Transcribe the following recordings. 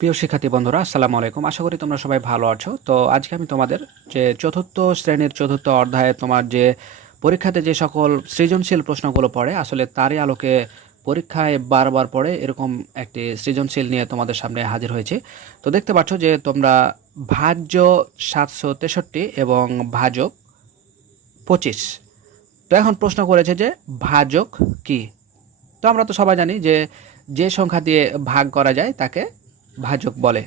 প্রিয় শিক্ষার্থী বন্ধুরা, আসসালামু আলাইকুম। আশা করি তোমরা সবাই ভালো আছো। তো আজকে আমি তোমাদের যে চতুর্থ শ্রেণির চতুর্থ অধ্যায়ে তোমার যে পরীক্ষাতে যে সকল সৃজনশীল প্রশ্নগুলো পড়ে, আসলে তারই আলোকে পরীক্ষায় বারবার পড়ে এরকম একটি সৃজনশীল নিয়ে তোমাদের সামনে হাজির হয়েছে। তো দেখতে পাচ্ছ যে তোমরা ভাজ্য সাতশো তেষট্টি এবং ভাজক পঁচিশ। তো এখন প্রশ্ন করেছে যে ভাজক কি? তো আমরা তো সবাই জানি যে যে সংখ্যা দিয়ে ভাগ করা যায় তাকে ভাজক বলে।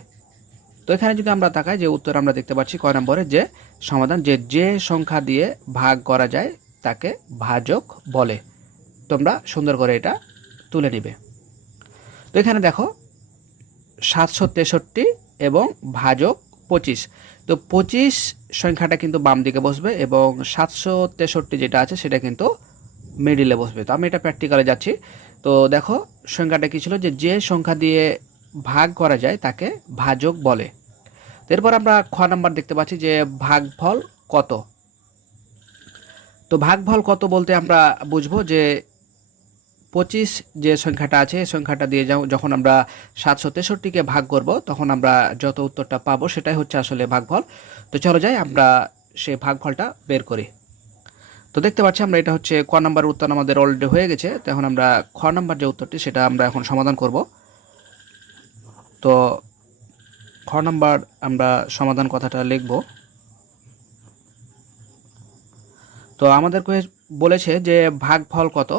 তো এখানে যদি আমরা তাকাই, যে উত্তর আমরা দেখতে পাচ্ছি কয় নম্বরে, যে সমাধান, যে যে সংখ্যা দিয়ে ভাগ করা যায়, তাকে ভাজক বলে। তোমরা সুন্দর করে এটা তুলে নিবে। তো এখানে দেখো, সাতশো তেষট্টি এবং ভাজক পঁচিশ। তো পঁচিশ সংখ্যাটা কিন্তু বাম দিকে বসবে এবং সাতশো তেষট্টি যেটা আছে, সেটা কিন্তু মিডিলে বসবে। তো আমি এটা প্র্যাকটিক্যালে যাচ্ছি। তো দেখো, সংখ্যাটা কী ছিল? যে যে সংখ্যা দিয়ে ভাগ করা যায় তাকে ভাজক বলে। এরপর আমরা খ নাম্বার দেখতে পাচ্ছি যে ভাগফল কত? তো ভাগফল কত বলতে আমরা বুঝব যে পঁচিশ যে সংখ্যাটা আছে, এই সংখ্যাটা দিয়ে যাও, যখন আমরা সাতশো তেষট্টিকে ভাগ করব, তখন আমরা যত উত্তরটা পাবো সেটাই হচ্ছে আসলে ভাগফল। তো চলো যাই, আমরা সেই ভাগফলটা বের করি। তো দেখতে পাচ্ছি আমরা এটা হচ্ছে ক নাম্বার উত্তর আমাদের অলরেডি হয়ে গেছে, তো এখন আমরা খ নাম্বার যে উত্তরটি সেটা আমরা এখন সমাধান করব। তো খ নাম্বার আমরা সমাধান কথাটা লিখব। তো আমাদের বলেছে যে ভাগফল কত?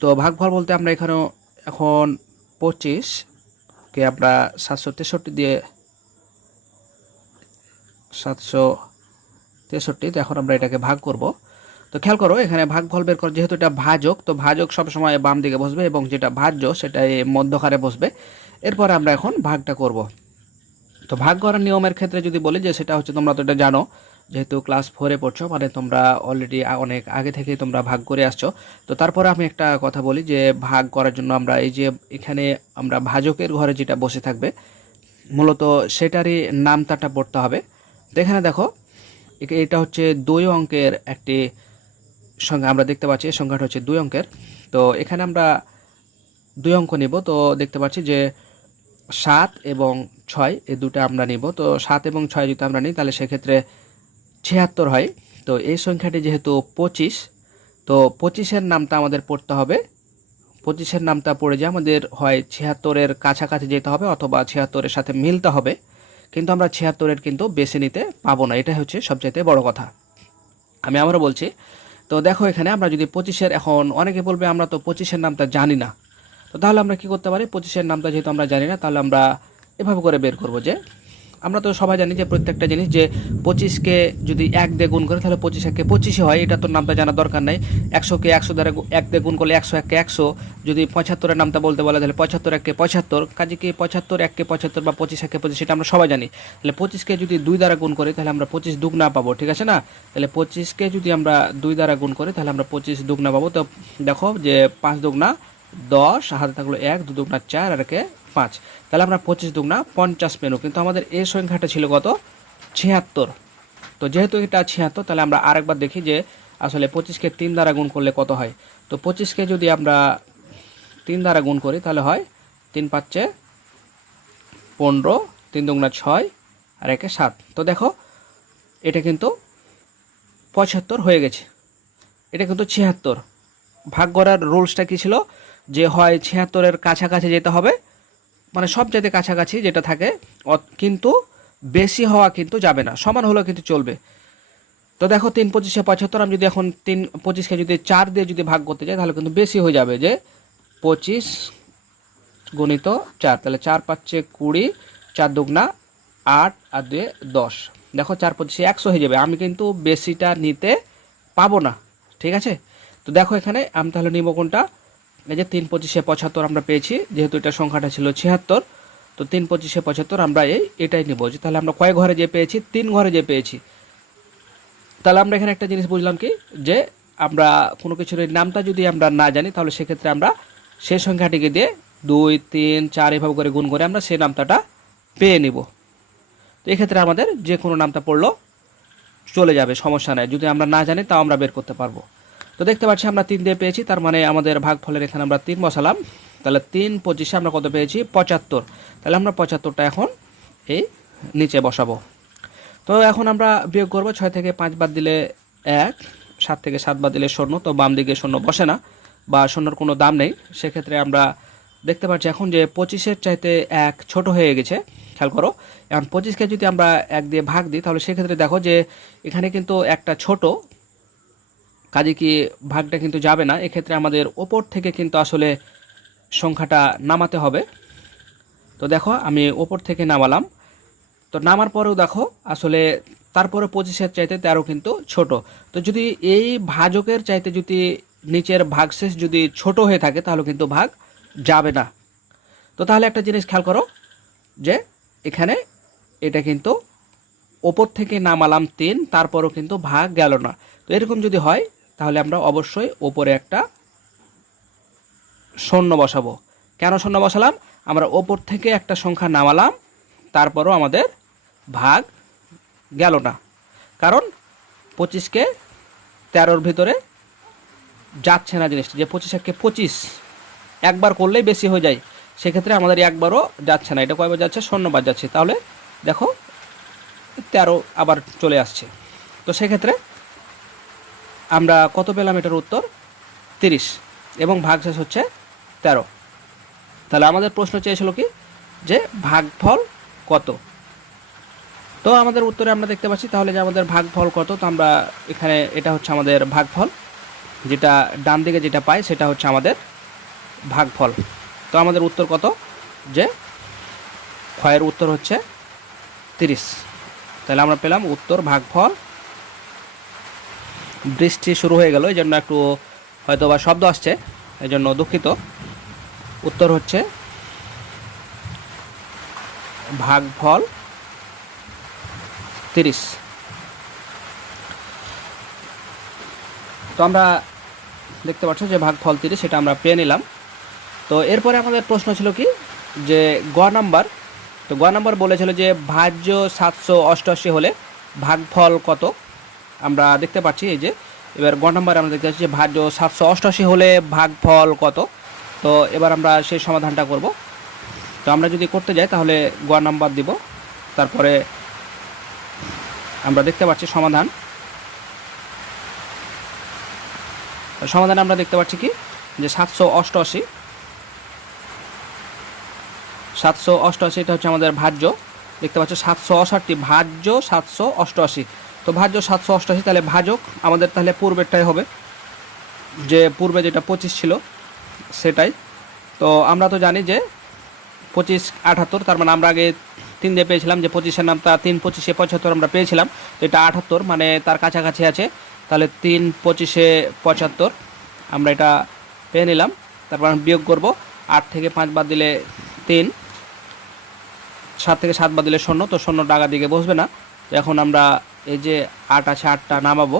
তো ভাগফল বলতে আমরা এখানে এখন পঁচিশকে আমরা সাতশো তেষট্টি দিয়ে সাতশো তেষট্টি তো এখন আমরা এটাকে ভাগ করব। তো খেয়াল করো, এখানে ভাগফল বের করো যেহেতু এটা ভাজক, তো ভাজক সবসময় বাম দিকে বসবে এবং যেটা ভাজ্য সেটা মধ্যখানে বসবে। এরপর আমরা এখন ভাগটা করব। তো ভাগ করার নিয়মের ক্ষেত্রে যদি বলি যে সেটা হচ্ছে তোমরা তো এটা জানো, যেহেতু ক্লাস ফোরে পড়ছো মানে তোমরা অলরেডি অনেক আগে থেকেই তোমরা ভাগ করে আসছো। তো তারপরে আমি একটা কথা বলি যে ভাগ করার জন্য আমরা এই যে এখানে আমরা ভাজকের ঘরে যেটা বসে থাকবে, মূলত সেটারই নামতাটা পড়তে হবে। তো এখানে দেখো এটা হচ্ছে দুই অঙ্কের একটি সংখ্যা, আমরা দেখতে পাচ্ছি সংখ্যাটা হচ্ছে দুই অঙ্কের। তো এখানে আমরা দুই অঙ্ক নিব। তো দেখতে পাচ্ছি যে সাত এবং ছয় এই দুটো আমরা নিব। তো সাত এবং ছয় যদি আমরা নিই, তাহলে সেক্ষেত্রে ছিয়াত্তর হয়। তো এই সংখ্যাটি যেহেতু পঁচিশ, তো পঁচিশের নামটা আমাদের পড়তে হবে। পঁচিশের নামটা পড়ে যে আমাদের হয় ছিয়াত্তরের কাছাকাছি যেতে হবে অথবা ছিয়াত্তরের সাথে মিলতে হবে। কিন্তু আমরা ছিয়াত্তরের কিন্তু বেছে নিতে পাবো না, এটাই হচ্ছে সবচাইতে বড় কথা। আমি আবারও বলছি, তো দেখো এখানে আমরা যদি পঁচিশের, এখন অনেকে বলবে আমরা তো পঁচিশের নামটা জানি না। তো তাহলে আমরা কি করতে পারি? পঁচিশের নামটা যেহেতু আমরা জানি না, তাহলে আমরা এভাবে করে বের করব যে, আমরা তো সবাই জানি যে প্রত্যেকটা জিনিস যে পঁচিশকে যদি এক দিয়ে গুণ করে, তাহলে পঁচিশ একে পঁচিশে হয়, এটা তো নামটা জানার দরকার নেই। একশোকে একশো দ্বারা এক দিয়ে গুণ করলে একশো এককে একশো, যদি পঁচাত্তরের নামটা বলতে বলে, তাহলে পঁচাত্তর এককে পঁচাত্তর, কাজে কি পঁচাত্তর এককে পঁচাত্তর বা পঁচিশ একে পঁচিশ, সেটা আমরা সবাই জানি। তাহলে পঁচিশকে যদি দুই দ্বারা গুণ করি, তাহলে আমরা পঁচিশ দুগুণা পাবো, ঠিক আছে না? তাহলে পঁচিশকে যদি আমরা দুই দ্বারা গুণ করি, তাহলে আমরা পঁচিশ দুগুণা পাবো। তো দেখো যে পাঁচ দুগুণা দশ হাতে থাকল এক, দু দুগুণা চার, আর একে পাঁচ। তাহলে আমরা পঁচিশ দুগুণা পঞ্চাশ পেনু কিন্তু আমাদের এই সংখ্যাটা ছিল কত? ছিয়াত্তর। তো যেহেতু এটা ছিয়াত্তর, তাহলে আমরা আরেকবার দেখি যে আসলে পঁচিশকে তিন দ্বারা গুণ করলে কত হয়? তো পঁচিশকে যদি আমরা তিন দ্বারা গুণ করি, তাহলে হয় তিন পাঁচে পনেরো, তিন দুগুণা ছয়, আর একে সাত। তো দেখো, এটা কিন্তু পঁচাত্তর হয়ে গেছে। এটা কিন্তু ছিয়াত্তর। ভাগ করার রুলসটা কী ছিল? যে হয় ছিয়াত্তরের কাছাকাছি যেতে হবে মানে সব জায়গাতে কাছাকাছি যেটা থাকে কিন্তু বেশি হওয়া কিন্তু যাবে না, সমান হলেও কিন্তু চলবে। তো দেখো তিন পঁচিশে পঁচাত্তর, আমি যদি এখন তিন পঁচিশকে যদি চার দিয়ে যদি ভাগ করতে যাই, তাহলে কিন্তু বেশি হয়ে যাবে যে পঁচিশ গণিত চার, তাহলে চার পাঁচে কুড়ি, চার দুগুণা আট আর দুয়ে দশ। দেখো চার পঁচিশে একশো হয়ে যাবে, আমি কিন্তু বেশিটা নিতে পাবো না, ঠিক আছে? তো দেখো এখানে, আমি তাহলে নিব কোনটা? এই যে তিন পঁচিশে পঁচাত্তর আমরা পেয়েছি, যেহেতু এটা সংখ্যাটা ছিল ছিয়াত্তর, তো তিন পঁচিশে পঁচাত্তর আমরা এই এটাই নিব। যে তাহলে আমরা কয় ঘরে যে পেয়েছি? তিন ঘরে যে পেয়েছি। তাহলে আমরা এখানে একটা জিনিস বুঝলাম কি? যে আমরা কোনো কিছুর নামটা যদি আমরা না জানি, তাহলে সেক্ষেত্রে আমরা সেই সংখ্যাটিকে দিয়ে দুই, তিন, চার এভাবে করে গুণ করে আমরা সেই নামটাটা পেয়ে নিব। তো এক্ষেত্রে আমাদের যে কোনো নামটা পড়ল, চলে যাবে, সমস্যা নেই। যদি আমরা না জানি, তাও আমরা বের করতে পারব। তো দেখতে পাচ্ছি আমরা তিন দিয়ে পেয়েছি, তার মানে আমাদের ভাগফলের এখানে আমরা তিন বসালাম। তাহলে তিন পঁচিশে আমরা কত পেয়েছি? পঁচাত্তর। তাহলে আমরা পঁচাত্তরটা এখন এই নিচে বসাবো। তো এখন আমরা বিয়োগ করব, ছয় থেকে পাঁচ বাদ দিলে এক, সাত থেকে সাত বাদ দিলে শূন্য, তো বাম দিকে শূন্য বসে না, বা শূন্যর কোনো দাম নেই। সেক্ষেত্রে আমরা দেখতে পাচ্ছি এখন যে পঁচিশের চাইতে এক ছোট হয়ে গেছে, খেয়াল করো। এখন পঁচিশকে যদি আমরা এক দিয়ে ভাগ দিই, তাহলে সেক্ষেত্রে দেখো যে এখানে কিন্তু একটা ছোট কাজে কি ভাগটা কিন্তু যাবে না, এক্ষেত্রে আমাদের ওপর থেকে কিন্তু আসলে সংখ্যাটা নামাতে হবে। তো দেখো, আমি ওপর থেকে নামালাম। তো নামার পরেও দেখো, আসলে তারপরে পঁচিশের চাইতে তেরো কিন্তু ছোট। তো যদি এই ভাজকের চাইতে যদি নিচের ভাগশেষ যদি ছোট হয়ে থাকে, তাহলে কিন্তু ভাগ যাবে না। তো তাহলে একটা জিনিস খেয়াল করো, যে এখানে এটা কিন্তু ওপর থেকে নামালাম তিন, তারপরও কিন্তু ভাগ গেল না। তো এরকম যদি হয় তাহলে আমরা অবশ্যই ওপরে একটা শূন্য বসাবো। কেন শূন্য বসালাম? আমরা ওপর থেকে একটা সংখ্যা নামালাম, তারপরও আমাদের ভাগ গেল না। কারণ পঁচিশকে তেরোর ভিতরে যাচ্ছে না জিনিসটা। যে পঁচিশ একে পঁচিশ একবার করলেই বেশি হয়ে যায়, সেক্ষেত্রে আমাদের একবারও যাচ্ছে না। এটা কয়বার যাচ্ছে? শূন্যবার যাচ্ছে। তাহলে দেখো, তেরো আবার চলে আসছে। তো সেক্ষেত্রে আমরা কত পেলাম এটার উত্তর? তিরিশ। এবং ভাগশেষ হচ্ছে তেরো। তাহলে আমাদের প্রশ্ন চেয়েছিল কি? যে ভাগফল কত? তো আমাদের উত্তরে আমরা দেখতে পাচ্ছি, তাহলে যে আমাদের ভাগফল কত, তো আমরা এখানে এটা হচ্ছে আমাদের ভাগফল। যেটা ডান দিকে যেটা পাই, সেটা হচ্ছে আমাদের ভাগফল। তো আমাদের উত্তর কত? যে ক্ষয়ের উত্তর হচ্ছে তিরিশ। তাহলে আমরা পেলাম উত্তর ভাগফল বৃষ্টি শুরু হয়ে গেল এই জন্য একটু হয়তো বা শব্দ আসছে এই জন্য দুঃখিত। উত্তর হচ্ছে ভাগফল তিরিশ। তো আমরা দেখতে পাচ্ছ যে ভাগফল তিরিশ, সেটা আমরা পেয়ে নিলাম। তো এরপরে আমাদের প্রশ্ন ছিল কি, যে গ নাম্বার, তো গ নাম্বার বলেছিল যে ভাজ্য সাতশো অষ্টআশি হলে ভাগফল কত? আমরা দেখতে পাচ্ছি এই যে, এবার গ নম্বরে আমরা দেখতে পাচ্ছি যে ভাজ্য সাতশো অষ্টআশি হলে ভাগফল কত? তো এবার আমরা সেই সমাধানটা করব। তো আমরা যদি করতে যাই তাহলে গ নাম্বার দিব। তারপরে আমরা দেখতে পাচ্ছি সমাধান। সমাধানে আমরা দেখতে পাচ্ছি কি? যে সাতশো অষ্টআশি সাতশো অষ্টআশি এটা হচ্ছে আমাদের ভাজ্য। দেখতে পাচ্ছ সাতশো অষাটটি ভাজ্য সাতশো অষ্টআশি তো ভাজ্য সাতশো অষ্টআশি তাহলে ভাজক, আমাদের তাহলে পূর্বেরটাই হবে। যে পূর্বে যেটা পঁচিশ ছিল, সেটাই। তো আমরা তো জানি যে পঁচিশ আঠাত্তর তার মানে আমরা আগে তিন দিয়ে পেয়েছিলাম, যে পঁচিশের নামটা তিন পঁচিশে পঁচাত্তর আমরা পেয়েছিলাম, তো এটা আঠাত্তর মানে তার কাছাকাছি আছে। তাহলে তিন পঁচিশে পঁচাত্তর আমরা এটা পেয়ে নিলাম, তারপর আমি বিয়োগ করব। আট থেকে পাঁচ বাদ দিলে তিন, সাত থেকে সাত বাদ দিলে শূন্য, তো শূন্য টাকা দিকে বসবে না। এখন আমরা এই যে আট আছে, আটটা নামাবো।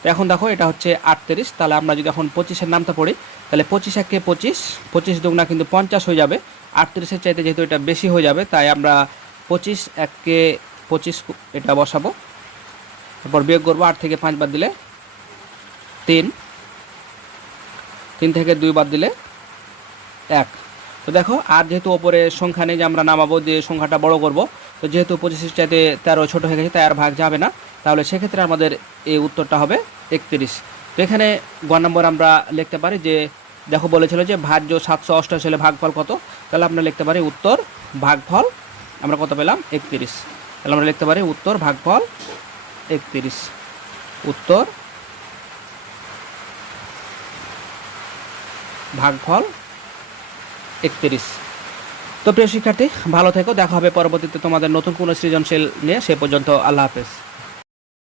তো এখন দেখো, এটা হচ্ছে আটত্রিশ। তাহলে আমরা যদি এখন পঁচিশের নামটা পড়ি, তাহলে পঁচিশ একে পঁচিশ পঁচিশ দুগুণা কিন্তু পঞ্চাশ হয়ে যাবে। আটত্রিশের চাইতে যেহেতু এটা বেশি হয়ে যাবে, তাই আমরা পঁচিশ এককে পঁচিশ এটা বসাবো। তারপর বিয়োগ করব আট থেকে পাঁচ বাদ দিলে তিন। তিন থেকে দুই বাদ দিলে এক। তো দেখো, আর যেহেতু ওপরে সংখ্যা নেই যে আমরা নামাবো যে সংখ্যাটা বড় করব তো যেহেতু পঁচিশের চাইতে তেরো ছোটো হয়ে গেছে, তাই আর ভাগ যাবে না। তাহলে সেক্ষেত্রে আমাদের এই উত্তরটা হবে একত্রিশ। তো এখানে গ নম্বর আমরা লিখতে পারি যে, দেখো বলেছিল যে ভাজ্য সাতশো অষ্টাশি হলে ভাগফল কত? তাহলে আমরা লিখতে পারি উত্তর ভাগফল, আমরা কত পেলাম? একত্রিশ। তাহলে আমরা লিখতে পারি উত্তর ভাগফল একত্রিশ। উত্তর ভাগফল একত্রিশ। তো প্রিয় শিক্ষার্থী, ভালো থেকো, দেখা হবে পরবর্তীতে তোমাদের নতুন কোনো সৃজনশীল নিয়ে, সে পর্যন্ত আল্লাহ হাফেজ।